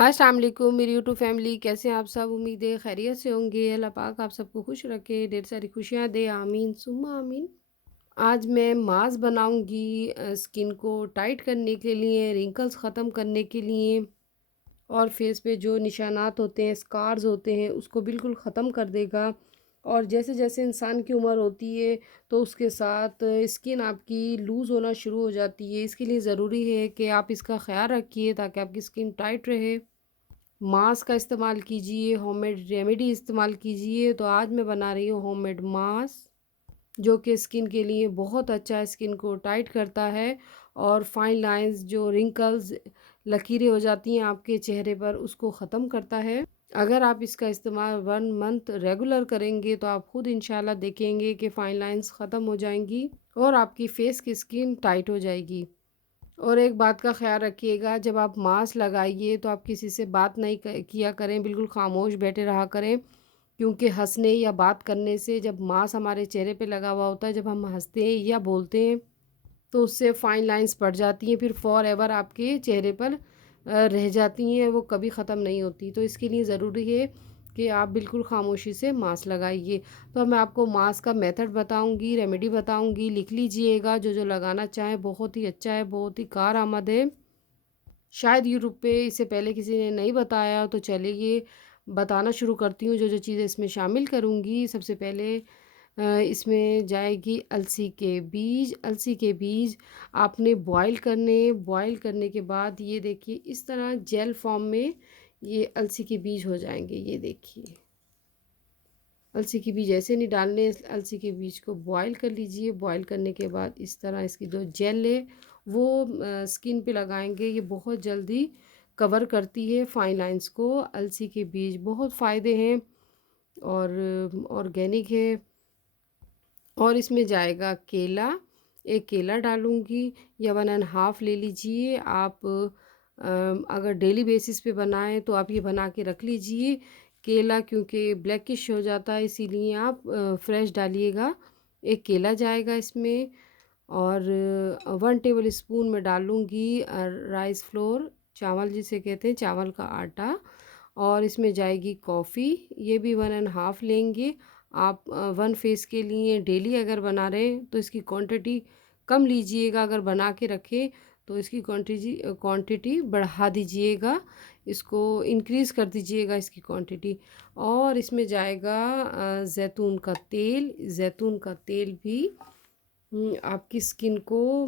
अस्सलाम वालेकुम मेरी यूट्यूब फैमिली, कैसे हैं आप सब? उम्मीद है खैरियत से होंगे। अल्लाह पाक आप सबको खुश रखे, ढेर सारी खुशियाँ दे, आमीन सुम्मा आमीन। आज मैं मास्क बनाऊंगी स्किन को टाइट करने के लिए, रिंकल्स ख़त्म करने के लिए और फेस पे जो निशानात होते हैं, स्कार्स होते हैं, उसको बिल्कुल ख़त्म कर देगा। और जैसे जैसे इंसान की उम्र होती है तो उसके साथ स्किन आपकी लूज़ होना शुरू हो जाती है। इसके लिए ज़रूरी है कि आप इसका ख्याल रखिए ताकि आपकी स्किन टाइट रहे। मास्क का इस्तेमाल कीजिए, होममेड रेमेडी इस्तेमाल कीजिए। तो आज मैं बना रही हूँ होममेड मास्क, जो कि स्किन के लिए बहुत अच्छा है, स्किन को टाइट करता है और फाइन लाइंस जो रिंकल्स लकीरें हो जाती हैं आपके चेहरे पर उसको ख़त्म करता है। अगर आप इसका इस्तेमाल 1 मंथ रेगुलर करेंगे तो आप खुद इंशाल्लाह देखेंगे कि फाइन लाइंस ख़त्म हो जाएंगी और आपकी फेस की स्किन टाइट हो जाएगी। और एक बात का ख़्याल रखिएगा, जब आप मास्क लगाइए तो आप किसी से बात नहीं किया करें, बिल्कुल खामोश बैठे रहा करें। क्योंकि हंसने या बात करने से, जब मास्क हमारे चेहरे पे लगा हुआ होता है, जब हम हंसते हैं या बोलते हैं तो उससे फाइन लाइंस पड़ जाती हैं, फिर फॉर एवर आपके चेहरे पर रह जाती हैं, वो कभी ख़त्म नहीं होती। तो इसके लिए ज़रूरी है कि आप बिल्कुल खामोशी से मास्क लगाइए। तो मैं आपको मास्क का मेथड बताऊंगी, रेमेडी बताऊंगी, लिख लीजिएगा। जो जो लगाना चाहें, बहुत ही अच्छा है, बहुत ही कारआमद है। शायद यूट्यूब पे इससे पहले किसी ने नहीं बताया, तो चलिए बताना शुरू करती हूँ। जो जो चीज़ें इसमें शामिल करूँगी, सबसे पहले इसमें जाएगी अलसी के बीज। अलसी के बीज आपने बॉईल करने, बॉईल करने के बाद ये देखिए इस तरह जेल फॉर्म में ये अलसी के बीज हो जाएंगे। ये देखिए, अलसी के बीज ऐसे नहीं डालने, अलसी के बीज को बॉईल कर लीजिए। बॉईल करने के बाद इस तरह इसकी जो जेल है वो स्किन पे लगाएंगे। ये बहुत जल्दी कवर करती है फाइन लाइंस को। अलसी के बीज बहुत फ़ायदे हैं और ऑर्गेनिक है। और इसमें जाएगा केला, एक केला डालूँगी या 1 1/2 ले लीजिए आप। अगर डेली बेसिस पे बनाएं तो आप ये बना के रख लीजिए। केला क्योंकि ब्लैकिश हो जाता है, इसीलिए आप फ्रेश डालिएगा। एक केला जाएगा इसमें। और 1 टेबल स्पून में डालूँगी राइस फ्लोर, चावल जिसे कहते हैं, चावल का आटा। और इसमें जाएगी कॉफ़ी, ये भी 1 1/2 लेंगे आप। 1 फेस के लिए डेली अगर बना रहे हैं तो इसकी क्वांटिटी कम लीजिएगा, अगर बना के रखें तो इसकी क्वांटिटी बढ़ा दीजिएगा, इसको इंक्रीज़ कर दीजिएगा इसकी क्वांटिटी। और इसमें जाएगा ज़ैतून का तेल। ज़ैतून का तेल भी आपकी स्किन को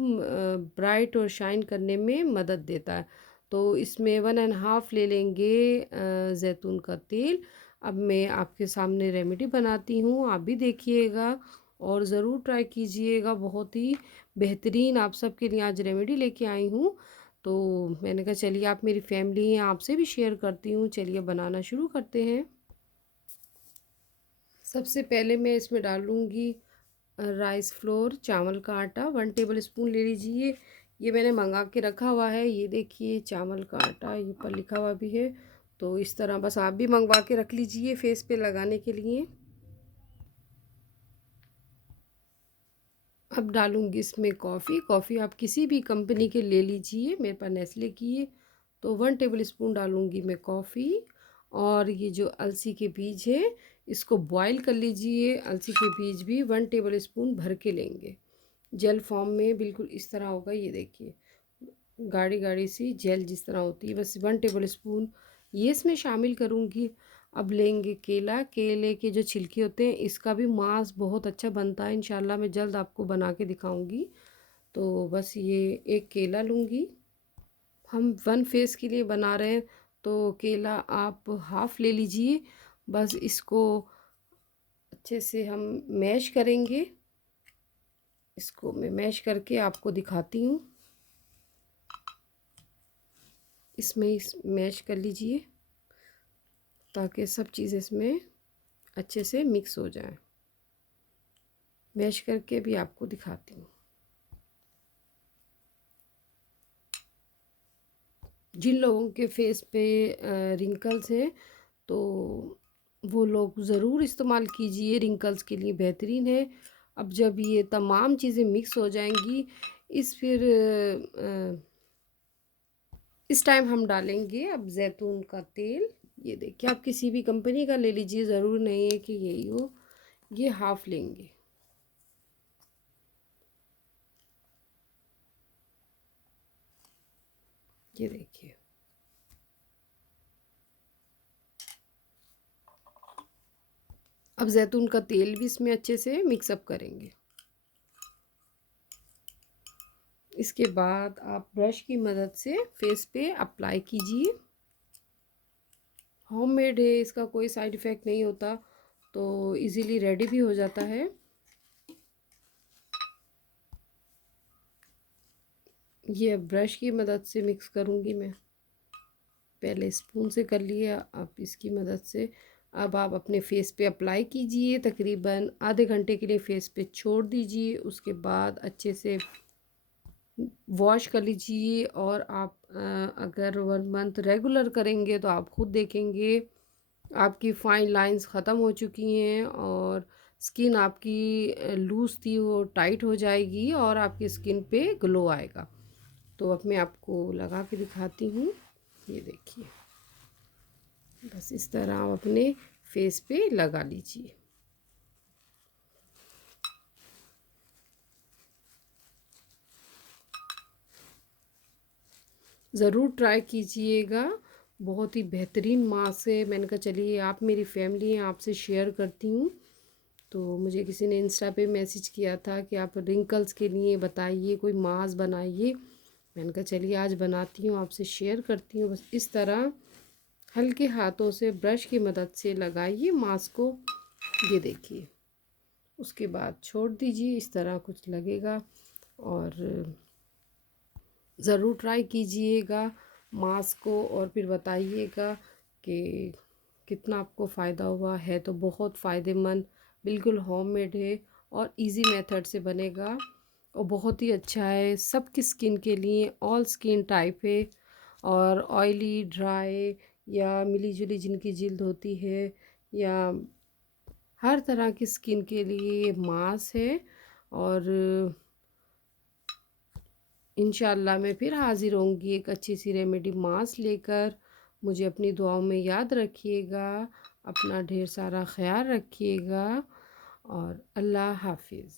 ब्राइट और शाइन करने में मदद देता है। तो इसमें 1 1/2 ले लेंगे ज़ैतून का तेल। अब मैं आपके सामने रेमेडी बनाती हूँ, आप भी देखिएगा और ज़रूर ट्राई कीजिएगा। बहुत ही बेहतरीन आप सबके लिए आज रेमेडी लेके आई हूँ। तो मैंने कहा चलिए, आप मेरी फैमिली हैं, आपसे भी शेयर करती हूँ। चलिए बनाना शुरू करते हैं। सबसे पहले मैं इसमें डालूँगी राइस फ्लोर, चावल का आटा 1 टेबल स्पून ले लीजिए। ये मैंने मंगा के रखा हुआ है। ये देखिए चावल का आटा, ये पर लिखा हुआ भी है। तो इस तरह बस आप भी मंगवा के रख लीजिए फेस पे लगाने के लिए। अब डालूँगी इसमें कॉफ़ी। कॉफ़ी आप किसी भी कंपनी के ले लीजिए, मेरे पास नेस्ले की है। तो 1 टेबल स्पून डालूँगी मैं कॉफ़ी। और ये जो अलसी के बीज है, इसको बॉईल कर लीजिए। अलसी के बीज भी 1 टेबल स्पून भर के लेंगे, जेल फॉर्म में बिल्कुल इस तरह होगा। ये देखिए गाढ़ी गाढ़ी सी जेल जिस तरह होती है, बस 1 टेबल स्पून ये इसमें शामिल करूँगी। अब लेंगे केला। केले के जो छिलके होते हैं, इसका भी मास्क बहुत अच्छा बनता है। इंशाल्लाह मैं जल्द आपको बना के दिखाऊंगी। तो बस ये एक केला लूँगी। हम 1 फेस के लिए बना रहे हैं तो केला आप हाफ़ ले लीजिए। बस इसको अच्छे से हम मैश करेंगे। इसको मैं मैश करके आपको दिखाती हूँ। इसमें इस मैश कर लीजिए ताकि सब चीज़ इसमें अच्छे से मिक्स हो जाए। मैश करके भी आपको दिखाती हूँ। जिन लोगों के फेस पे रिंकल्स हैं तो वो लोग ज़रूर इस्तेमाल कीजिए, रिंकल्स के लिए बेहतरीन है। अब जब ये तमाम चीज़ें मिक्स हो जाएंगी, इस फिर इस टाइम हम डालेंगे अब ज़ैतून का तेल। ये देखिए, आप किसी भी कंपनी का ले लीजिए, ज़रूर नहीं है कि यही हो। ये हाफ लेंगे। ये देखिए, अब ज़ैतून का तेल भी इसमें अच्छे से मिक्सअप करेंगे। इसके बाद आप ब्रश की मदद से फेस पे अप्लाई कीजिए। होममेड है, इसका कोई साइड इफ़ेक्ट नहीं होता, तो इजीली रेडी भी हो जाता है। ये ब्रश की मदद से मिक्स करूँगी मैं। पहले स्पून से कर लिया, अब इसकी मदद से। अब आप अपने फेस पे अप्लाई कीजिए, तकरीबन आधे घंटे के लिए फेस पे छोड़ दीजिए। उसके बाद अच्छे से वॉश कर लीजिए। और आप अगर 1 मंथ रेगुलर करेंगे तो आप खुद देखेंगे आपकी फाइन लाइंस ख़त्म हो चुकी हैं, और स्किन आपकी लूज़ थी वो टाइट हो जाएगी, और आपकी स्किन पे ग्लो आएगा। तो अब मैं आपको लगा के दिखाती हूँ। ये देखिए, बस इस तरह आप अपने फेस पे लगा लीजिए। ज़रूर ट्राई कीजिएगा, बहुत ही बेहतरीन मास्क है। मैंने कहा चलिए, आप मेरी फैमिली हैं, आपसे शेयर करती हूँ। तो मुझे किसी ने इंस्टा पे मैसेज किया था कि आप रिंकल्स के लिए बताइए, कोई मास्क बनाइए। मैंने कहा चलिए आज बनाती हूँ, आपसे शेयर करती हूँ। बस इस तरह हल्के हाथों से ब्रश की मदद से लगाइए मास्क को। ये देखिए, उसके बाद छोड़ दीजिए, इस तरह कुछ लगेगा। और ज़रूर ट्राई कीजिएगा मास्क को, और फिर बताइएगा कि कितना आपको फ़ायदा हुआ है। तो बहुत फ़ायदेमंद, बिल्कुल होममेड है, और इजी मेथड से बनेगा, और बहुत ही अच्छा है सबकी स्किन के लिए। ऑल स्किन टाइप है, और ऑयली, ड्राई, या मिली जुली जिनकी जिल्द होती है, या हर तरह की स्किन के लिए मास्क है। और इंशाल्लाह मैं फिर हाज़िर होंगी एक अच्छी सी रेमेडी मास्क लेकर। मुझे अपनी दुआओं में याद रखिएगा, अपना ढेर सारा ख्याल रखिएगा, और अल्लाह हाफिज़।